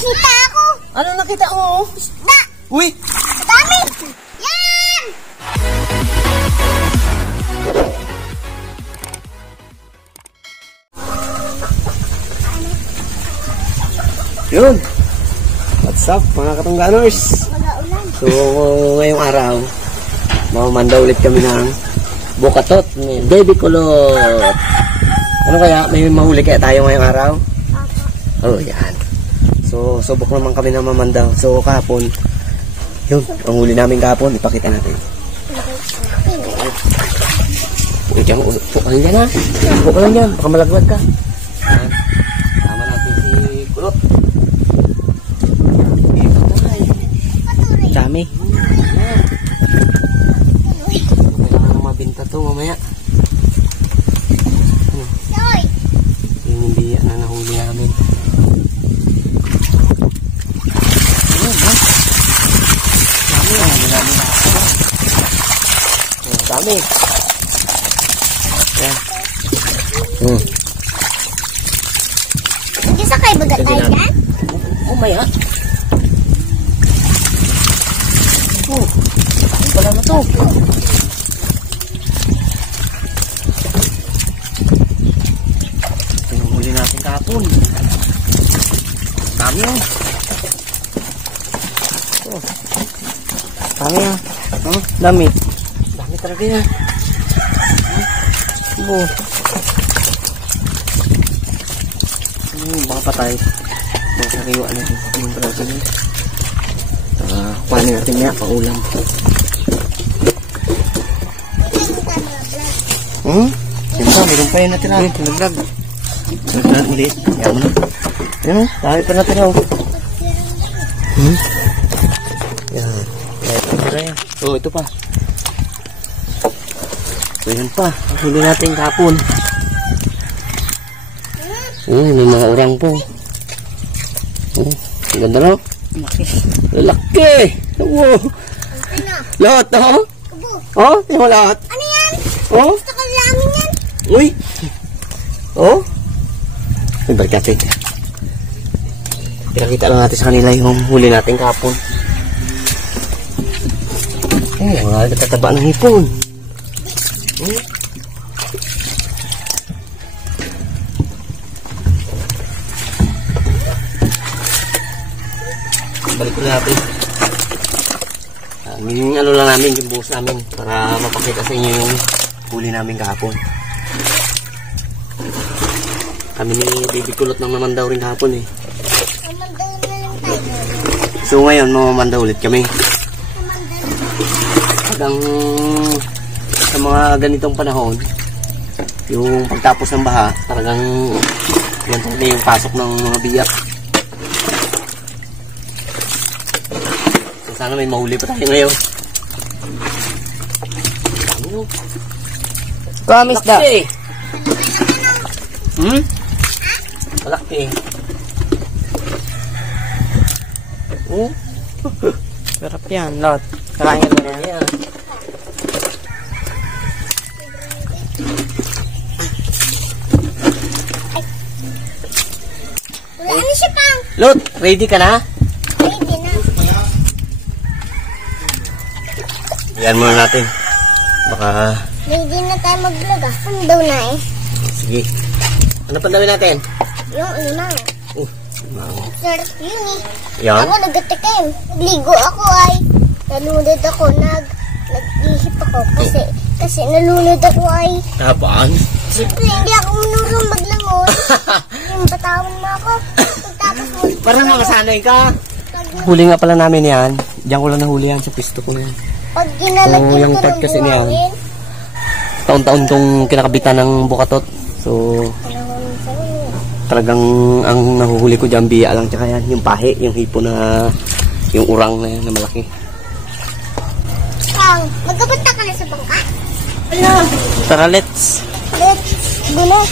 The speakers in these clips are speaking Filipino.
nakita ako. Ano nakita mo? Isda. Uy! Dami. Yan! Yun! What's up mga katungganers? Mag-aulan. So ngayong araw, mamamanda ulit kami ng bukatot ni Baby Kulot. Ano kaya? May mahuli kaya tayo ngayong araw? Oh, yan. So, subok naman kami na mamanda. So, kahapon, yun, ang huli namin kahapon, ipakita natin. Uy, dyan, upo ka lang dyan ha. Upo ka lang dyan, baka malagwad ka. Yan. Tama natin si Kulot. Dami. Kailangan mabinta to mamaya. Yun yung biya na nahuli namin. Dami. Yan. Isa kayo baga tayo dyan? Oh, maya. Oh, dami pala na to. Pinumuli natin kahapon. Dami yan. Oh. Dami yan. Oh, dami. Dami talaga yan. Oh. Baka patay. Baka sariwa na yung braso niya. Kuha natin niya, paulam. Siyempre, mayroon pa yun natira. Naglag. Naglag ulit. Yan mo na. Yan o, dahil pa natira o. Yan. Dahil pa natira yan. So, ito pa. So, yun pa. Huli natin kapon. May mga urang po. Ang ganda no? Laki! Wow! Lahat oh? Oh? Tingnan mo lahat? Ano yan? Oh? Gusto ko lamin yan. Uy! Oh? Ay, balik natin. Pinakita lang natin sa kanila yung huli natin kapon. Mga nagtataba ng hipon. Balik ko natin. Yung ano lang namin, yung buhos namin para mapakita sa inyo yung huli namin kahapon. Kami ni Baby Kulot nang mamanda rin kahapon eh. Mamanda na lang tayo. So ngayon, mamamanda ulit kami. Hanggang sa mga ganitong panahon, yung pagtapos ng baha, talagang yan talaga yung pasok ng mga biyak. Sana may mahuli pa tayo ngayon. Promise da. Malaki. Sarap yan, lot. Kakain ka na yan. Ano siya pang? Lot, ready ka na? Ready na. Yan muna natin. Baka... Ready na tayo mag-vlog ah. Ano daw na eh? Sige. Ano pa dami natin? Yung ano na. Sarap yun eh. Yan? Ako nagatikim. Nagligo ako ay. Nalunod ako. Nag-ihip ako. Kasi nalunod ako ay. Kapaan? Siyempre hindi ako manurong maglangon. Yung batawan mo ako. Pagtapos mo. Parang makasanay ka. Huli nga pala namin yan. Diyan ko lang nahuli yan sa pisto ko yan. Pag ginalagyan yung ko tag ng kasi niyan. buhangin. Taon-taon tong kinakabitan ng bukatot. So, talagang ang nahuhuli ko dyan, biya lang. Tsaka yan, yung pahe, yung hipo na, yung urang na yan, na malaki. Kang, magkapunta ka na sa bangka. Ano? Tara, let's. Let's gulo.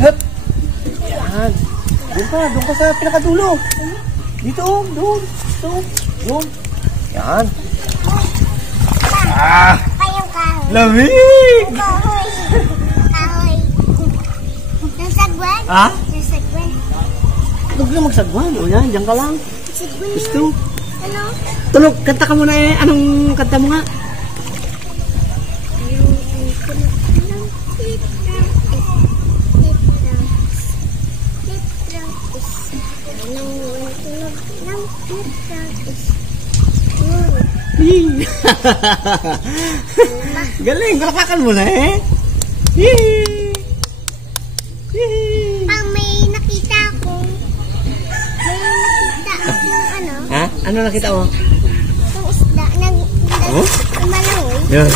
Hup! Yan. Doon ka sa pinakadulo. Dito, doon. Doon. Yan. Kayong kahoy. Lamig! Kahoy. Kahoy. Nasagwan? Ha? Nasagwan. Huwag lang magsagwan. O yan, dyan ka lang. Siguro yun. Gusto. Ano? Tulog, kanta ka muna eh. Anong kanta mo nga? Galing, palakpakan mo na eh. Yee! Yee! May nakita akong ano, Ha? Ano nakita mo? yung isda, Oh? malangoy. Yeah.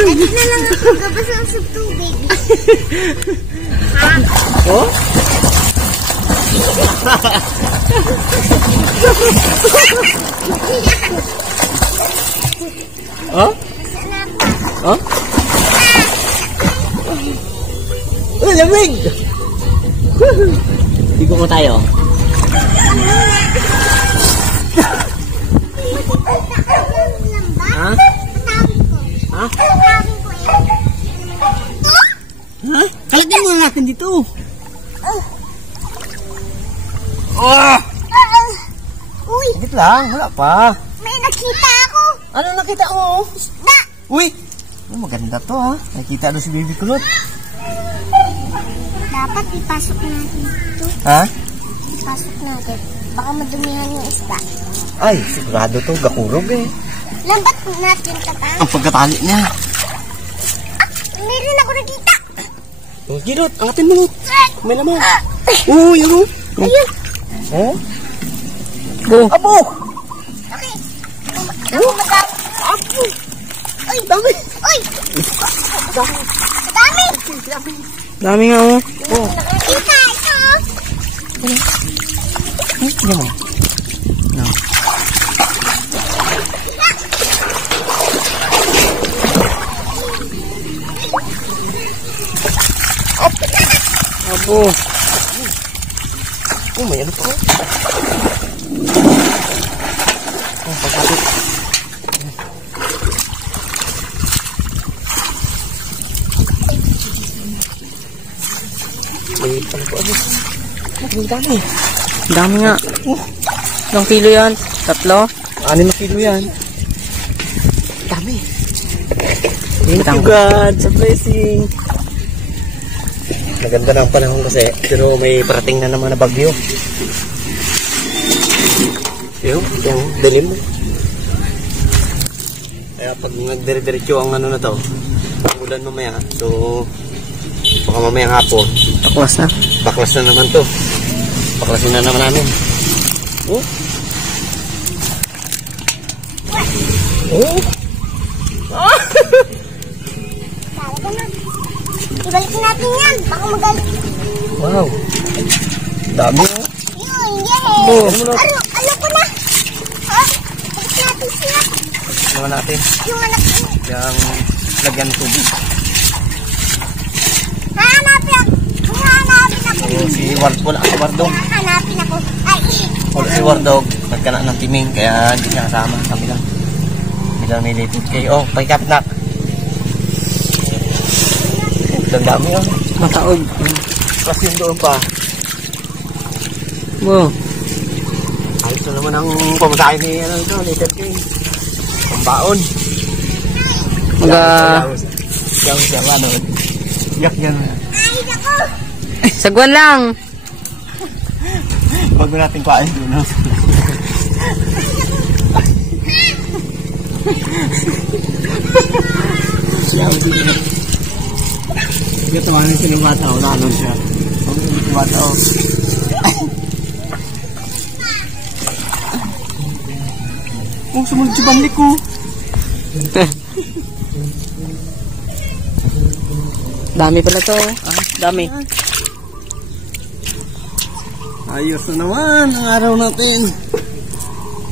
Lagi na lang ako gabasa sa tubig. Oh? Oh? Oh? Oh, lamig! Ligo mo tayo. Ha? Ha? Ha? Kalagyan mo natin dito. Oh! Uy, Saglit lang, wala pa. may nakita ako. Ano nakita mo? Isda. Uy! Oh, maganda to ha. Nakita doon si Baby Kulot. Dapat ipasok natin dito. Ha? Ipasok natin. Baka madumihan yung isda. Ay, sigurado to. Gakurog eh. Lambat natin tatang. Ang pagkatali niya. Meron ako nakita. Oh, Girot, angatin mo. May laman. Oh, yun oh. Ayun. Oh? Oh, Abo! Okay. Ako madami. Abo! Ay, dami! Uy! Madami. dami nga oh. Oh, Nakita ito. tignan mo. No. Abo. Oh, may ano pa oh. Oh, pagkakit. May ano pa oh. Ang dami. Dami nga. Ilang kilo yan? 3? 6 na kilo yan. Dami. Thank Tama. you God sa blessing. Maganda na ang panahon kasi pero may parating na naman na bagyo. Yung dilim. Kaya pag nagdire-diretso ang ano na to, ulan mamaya. So baka mamayang hapon, Takwas na. baklas na naman to. Baklasin na naman namin. Oh. Oh. Talaga na. Ibalik natin yan. Baka magalit. Wow. Dami oh. Yun, yay. Oh. Ano ko na? Ah, balik natin siya. Naman natin. Yung anak ko. Yang lagyan ng tubig. Hahanapin ako. Hahanapin ako. So, si Ward wala si Wardog. Hahanapin ako. Ay, Wala si Wardog. Nagkana ng timing kaya hindi siya kasama. Kami lang. Kami lang nilipid kayo. Oh, pakikapit na. Ang dami oh. Mataog. Kasi yung doon pa. Wow. Ayos na naman ang pamasahe ni ano ito, Little King. Pambaon. Siya ano. Yak yan. ay, ako. Sagwan lang. Bago natin kain doon. No? Siya ang dito. Ito tawanin siya ng bata o naanon siya. Ang bata o. Oh, sumunod si Bamlik ko. Dami pala to. Dami. Ayos na naman ang araw natin.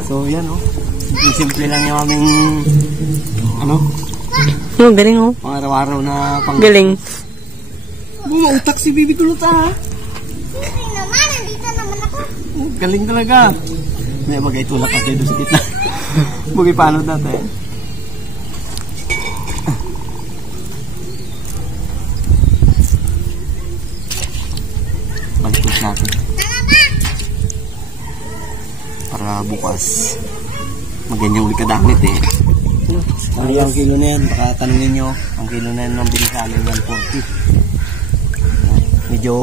So yan oh. Simple lang yung aming ano, Oh, galing oh. pang-araw-araw na pang... Galing. Bumautak si Bibi Kulot ah. Hindi naman, nandito naman ako. Galing talaga. May bagay tulak kasi doon sa gitna. Bugay paano dati. Balik natin. para bukas maganda ulit kadamit eh. Ano yung kilo na yan? Baka tanungin nyo, ang kilo na yan ng binisanin 140. Medyo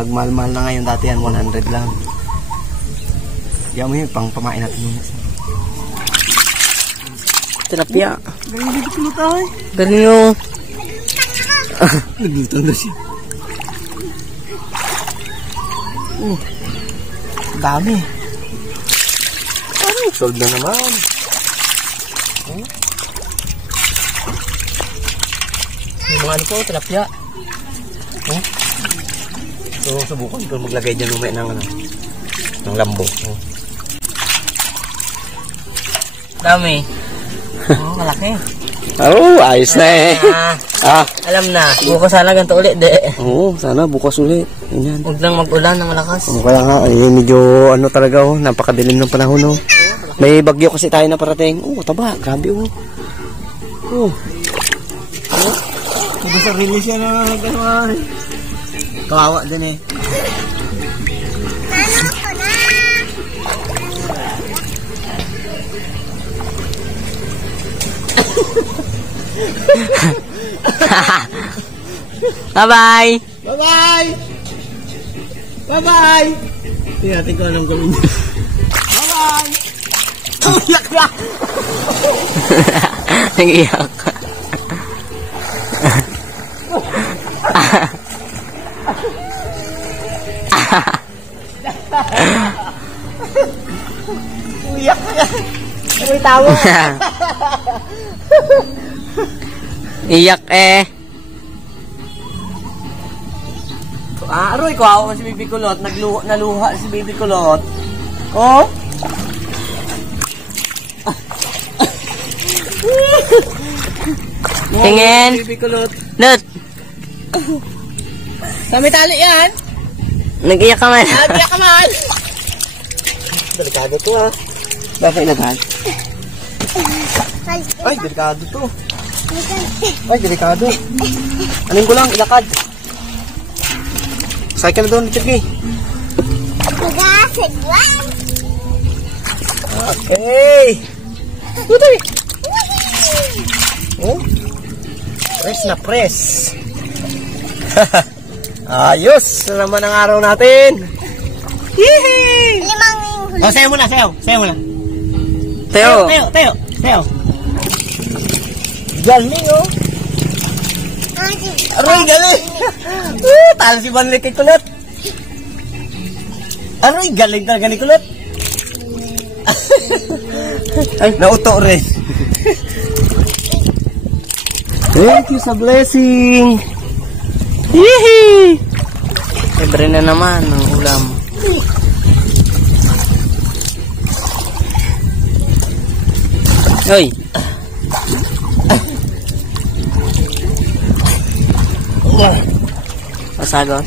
nagmahal-mahal na ngayon, dati yan 100 lang. Diyan mo yun, pang pamain natin muna. Tilapia. Galing dito kilo tayo. Galing yung... Naglutang na siya. Dami. Sold na naman. Yung mga ano po, tilapia. So, subukan ko maglagay dyan umay ng lambo. Dami. Malaki. Oh, ayos na eh. Alam na. Bukas sana ganito ulit, de. Oo, sana bukas ulit. Yan. Huwag lang mag-ulan ng malakas. Kaya nga, medyo ano talaga napakadilim ng panahon May bagyo kasi tayo na parating. Taba, grabe Hindi sa release siya na gano'n. Kawawa din eh. Bye-bye! Bye-bye! Bye-bye! Hindi natin kung anong gawin niya. Bye-bye! Iyak na! Nag-iyak. Iyak na! May tawa! Iyak eh. Aroy, kawawa si Baby Kulot. Naluha si Baby Kulot. Oh! Tingin. Baby Kulot. Lot. Kami tali yan. Nag-iyak ka man. Nag-iyak ka man. Delikado to Bakit naghan? Ay, delikado to. Ay, delikado. Anin ko lang, ilakad. Sakay ka na doon, Chigi. Okay. Butoy. Press na press. Ayos na naman ang araw natin. Yee! Sayo muna, sayo. Sayo muna. Teo. Teo. Galing Aroy, galing. Talo si Banlit kay Kulot. Aroy, galing talaga ni Kulot. Ay, nauto rin. Thank you sa blessing. Yee! Libre na naman ang ulam. Hoy. Pasagos.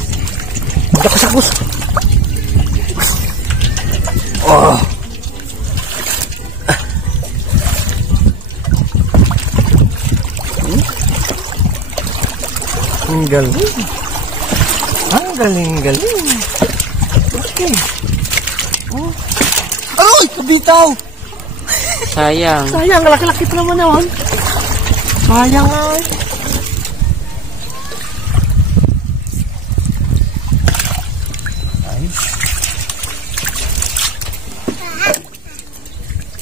Kasagos. Oh. Ang galing. Ang galing. Okay. Oh. Aroy, kabitaw. Sayang. Sayang, laki-laki pa naman naman. Sayang ay.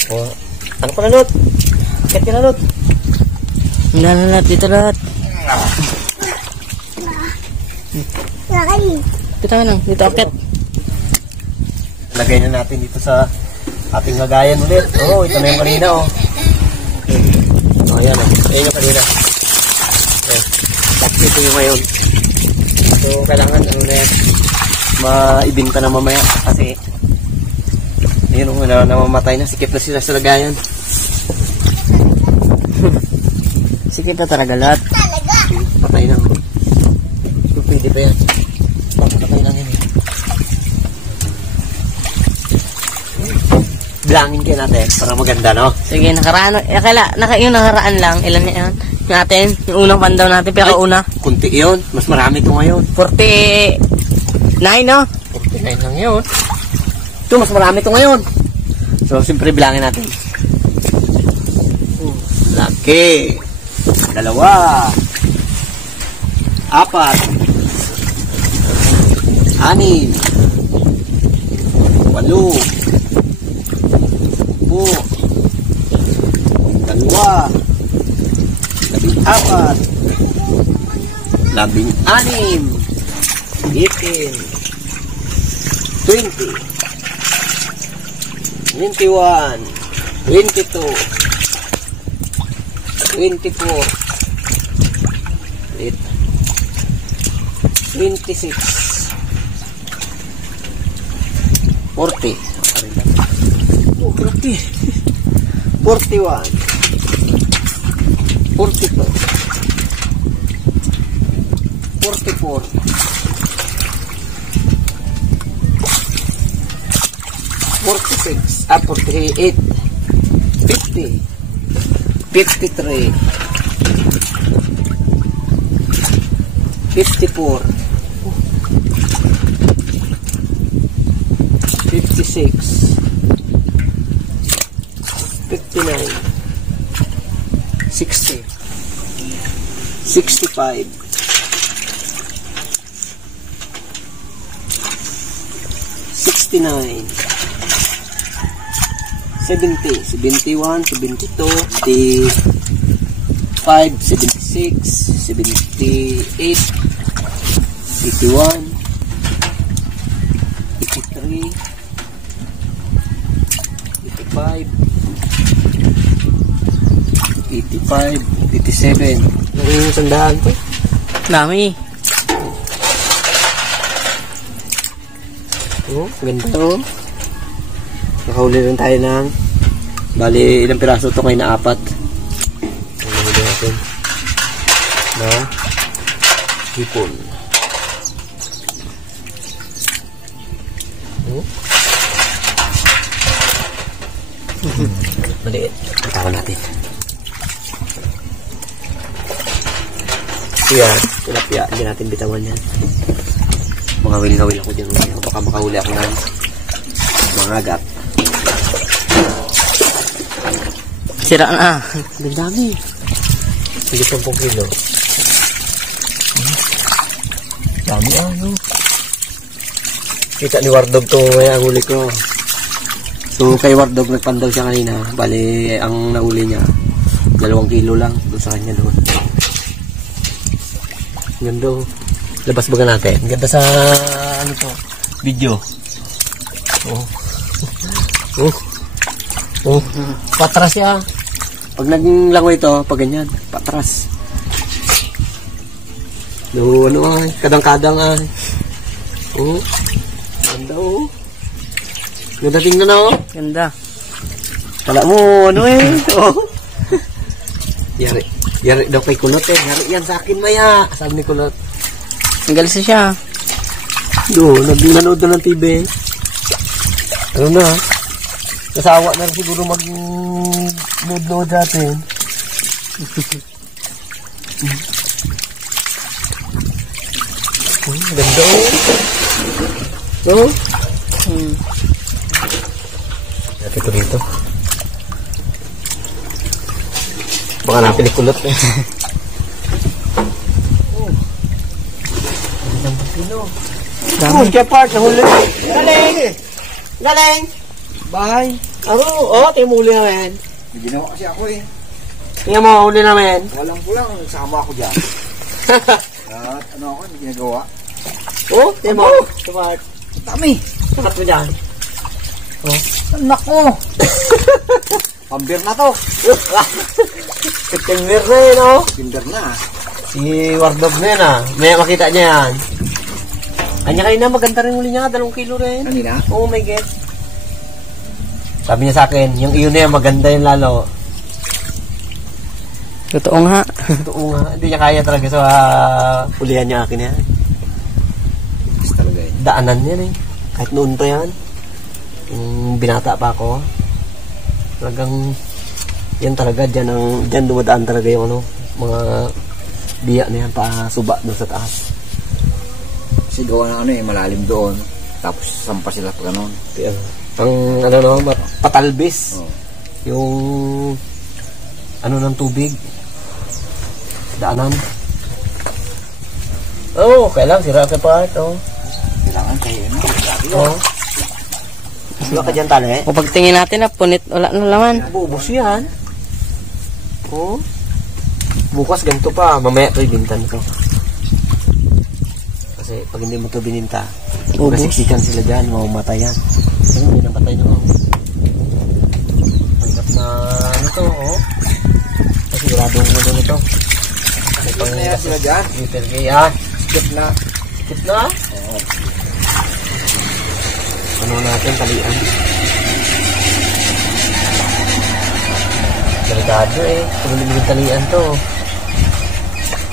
Oh, ano pa na, Lot? Akit ka na, Lot. Lalat, dito lahat. Dito ka lang, dito akit. Lagay na natin dito sa ating lagayan ulit. Ito na yung kanina, ayan, ayan yung kanina. Tapos ito yung ngayon. So, kailangan, maibinta na mamaya kasi yun namamatay na, sikip na sila sa lagayan. Sikip na talaga lahat. Patay na. So, pwede pa yan. Patay lang yan Bilangin kayo natin para maganda, no? Sige, nakaraan. Yung nakaraan lang. Ilan na yan? Natin, yung unang pandaw natin, pero una. Kunti yun. Mas marami ito ngayon. 49, no? 49 lang yun. Ito, mas marami ito ngayon. So, siyempre bilangin natin. Laki. 2. 4. 5. 21, 22, 24, 26, 40. Oh, grabe. 41, 42, 44, 46, 48, 50, 53, 54, 56, 59, 60, 65, 69, 70, 71, 72, 75, 76, 78, 81, 83, 85, 85, 87. Ano yung sandaan to? Dami. Oh, ganda to. Nakahuli rin tayo ng bali ilang piraso to kayo na 4. Nakahuli natin na hipon. Oh. Maliit. Tawa natin. Yan, tilapia. Hindi natin bitawan yan. Mga wil-wil ako dyan. Baka makahuli ako ng mga agat. Sira na. Ang dami. Sige 10 kilo. Dami no? Kita ni Wardog to may huli ko. So kay Wardog nagpandaw siya kanina. Bali ang nauli niya 2 kilo lang. Doon sa kanya doon. Ganda. Labas baga natin. Ganda sa ano to? Video. Oh. Oh. Oh. Patras siya. Pag naglangoy ito, pag ganyan, patras. No, ano ay, kadang-kadang ay. Oh. Ganda oh. Ganda tingnan na oh. Ganda. Kala mo, ano eh. Oh. Yari. Yari daw kay Kulot eh. Yari yan sa akin maya. Sabi ni Kulot. Galis na siya. Do, nanood na ng TV. Ano na? Nasawa na rin siguro mag-load natin. Ganda oh. No? Natin ko dito. Baka napin Kulot eh. Oh, Shepard, nahuli. Galing! Galing! Bahay. Ano? Oh, tayo muli namin. May ginawa kasi ako eh. Tingnan mo, huli namin. Walang kulang, nagsama ako dyan. At ano ako, hindi ginagawa. Oh, tingnan mo. Shepard. Dami. Sakat mo dyan. Oh. Anak ko. Pambir na to. September na yun, oh. Pambir na. Si Wardog na yan, ah. May makita niya yan. Kanya kayo na, maganda rin huli niya. 2 kilo rin. Kanina? Oh my God. Sabi niya sa akin, yung iyo na yan, maganda yun lalo. Totoo nga. Totoo nga. Hindi niya kaya talaga sa ulihan niya akin yan. Mas talaga eh. Daanan yan eh. Kahit noon pa yan. Yung binata pa ako. Talagang, yan talaga, dyan dumadaan talaga yung ano, mga biya na yan, pa suba doon sa taas. Kasi gawa na ano eh, malalim doon. Tapos sampa sila pag ganun. Ang ano no, patalbis. Oo. Yung ano ng tubig. Daanan. Oh, kailang sira ka pa ito. Kailangan kayo na. Oh. Wala ka dyan tali. O pagtingin natin na punit, wala na laman. Buubos yan. Oh. Bukas ganito pa. Mamaya ito ibintan ko. Kasi pag hindi mo ito bininta, magasiksikan sila dyan, mamamatay yan. Kasi hindi napatay na ako. Mahirap na ano to, oh. Kasi sigurado mo na ito. Kasi pang na yan sila dyan. yan. Skip na. Skip na? Oo. Ano natin, talian. Delikado eh. Kung hindi talian to.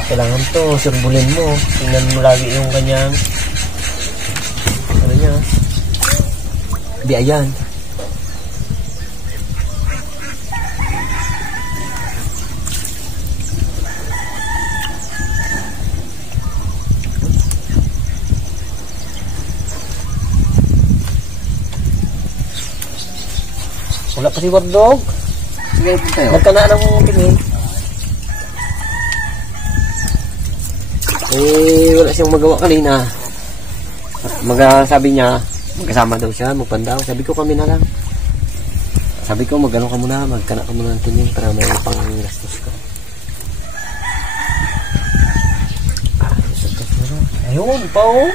Kailangan to, surbulin mo. Tingnan mo lagi yung kanyang ano niya. Biayan. Wala pa si Wardog. Sige, punta yun. Magkanaan ng tingin. Eh, wala siyang magawa kanina. Sabi niya, magkasama daw siya, magpandaw. Sabi ko kami na lang. Sabi ko, magano ka muna, magkana ka muna ng tingin para may pang gastos ka. Ayun, pa oh.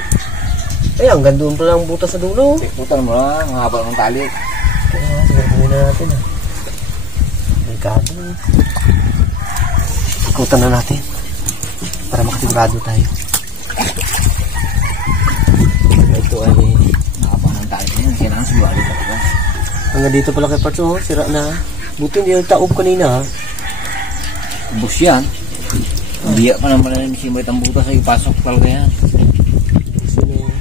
Ay, hanggang doon pa lang butas sa dulo. Putan mo lang, ang haba ng tali. Kaya, siguro na natin ah. Delikado. Ikutan na natin. Para makasigurado tayo. Ito ay Nakabang ng tali niyan. Kailangan sigurado talaga. hanggang dito pala kay Parts, oh, sira na. Buti hindi nagtaob kanina. Bus yan. Biya pa naman na si May Tambutas ay pasok talaga yan. Sino?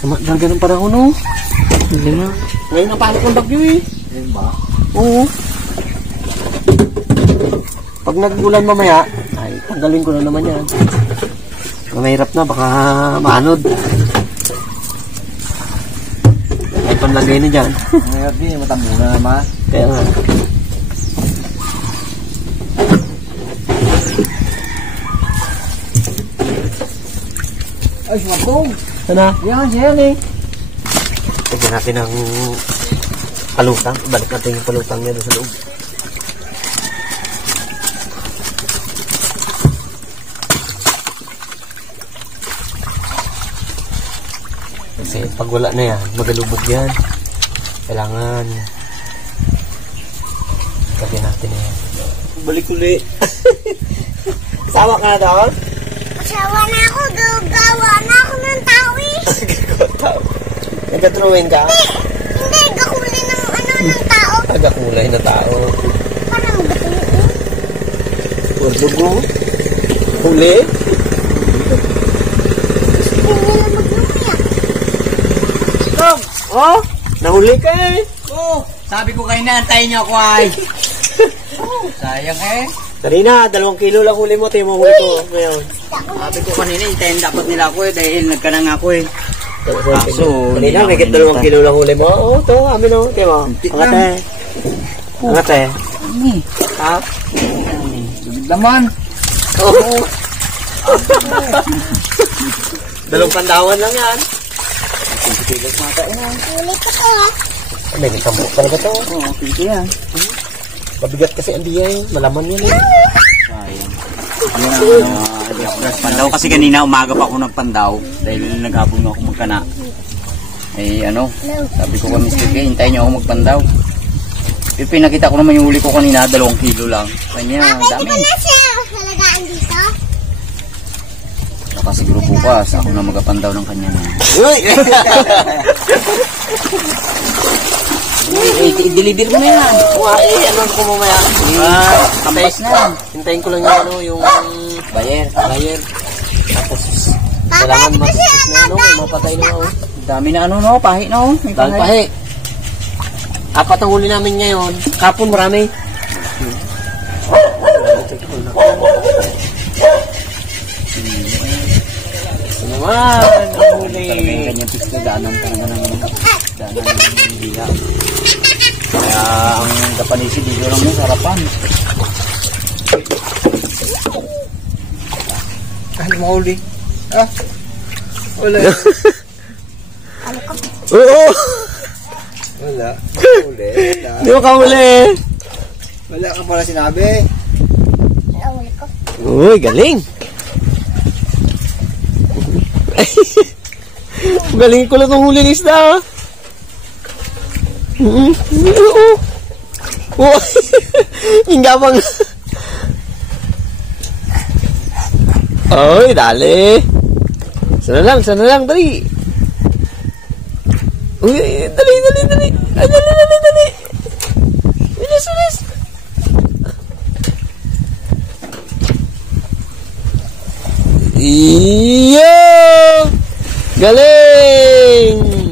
Sama talaga ng panahon, no? Hindi na. Ngayon ang palik ng bagyo, eh. Ayun ba? Oo. Pag nag-ulan mamaya, ay, tanggalin ko na naman yan. Mahirap na, baka maanod. Ay, panlagay na dyan. Ngayon din, matambo na naman. Kaya nga. Ay, sumatong. Sana? Yan, yan eh. Lagyan natin ang palutang. Balik natin yung palutang niya doon sa loob. Kasi pag wala na yan, magalubog yan. Kailangan lagyan natin na yan. Balik ulit. Sawa ka na doon? Asawa na ako, gagawa na ako ng tao eh. Nagka-drawing ka? Hindi, gahuli ng ng tao. Nagkakulay na tao. Parang gahuli. Urdugo. Huli. Hindi na maglumiyak. Tom! Oh! Nahuli ka eh! Oh, sabi ko kayo na, antayin niyo ako ay. Sayang eh. Kanina, 2 kilo lang huli mo. Tayo mo huli ko ngayon. Sabi ko kanina, hintayin dapat nila ako eh, dahil nagkanang ako eh. Kaso, hindi kanina, na may ako 2 kilo lang huli mo. Oo, to, amin o. Tayo mo. Angate. Angate. Ha? Tubig naman. Oo. 2 pandawan lang yan. Ulit ako ha. May nagtambok talaga to. Oo, pinto yan. Mabigat kasi ang biyay. Malaman yan eh. Sayang. Yun ang hindi ako nagpandaw. Kasi kanina umaga pa ako nagpandaw. Dahil nag-abong ako magkana. Eh sabi ko kami sige, hintayin niyo ako magpandaw. Eh, pinakita ko naman yung huli ko kanina, 2 kilo lang. Kanya, Pwede dami. ko na siya halagaan dito. Baka siguro bukas, ako na magapandaw ng kanya na. Uy! I-deliver mo na yan. Ano ko mamaya? Kapes na. Hintayin ko lang yung yung Bayer. buyer. Tapos, Kailangan matutok na, no? Mapatay na, oh. Dami na ano, no? Pahi, no? May Dahil pahi. Apat ang huli namin ngayon. Kapon marami. Ito naman, ang huli. Talagang ganyan pisto, daanan talaga ng biya. Kaya ang kapanisi, dito lang yung sarapan. Ano mahuli? Ah, wala. Oo! Wala. Huli. Wala. Di mo kahuli. Wala ka pala sinabi. Nahuli ko. Uy, galing. Galing ko lang itong huli ng isda. Oo. Oo. Hinggapang. Oy, dali. Sana lang, dali. Uy, dali. Ay, dali. Bilis. Iyo! Galing!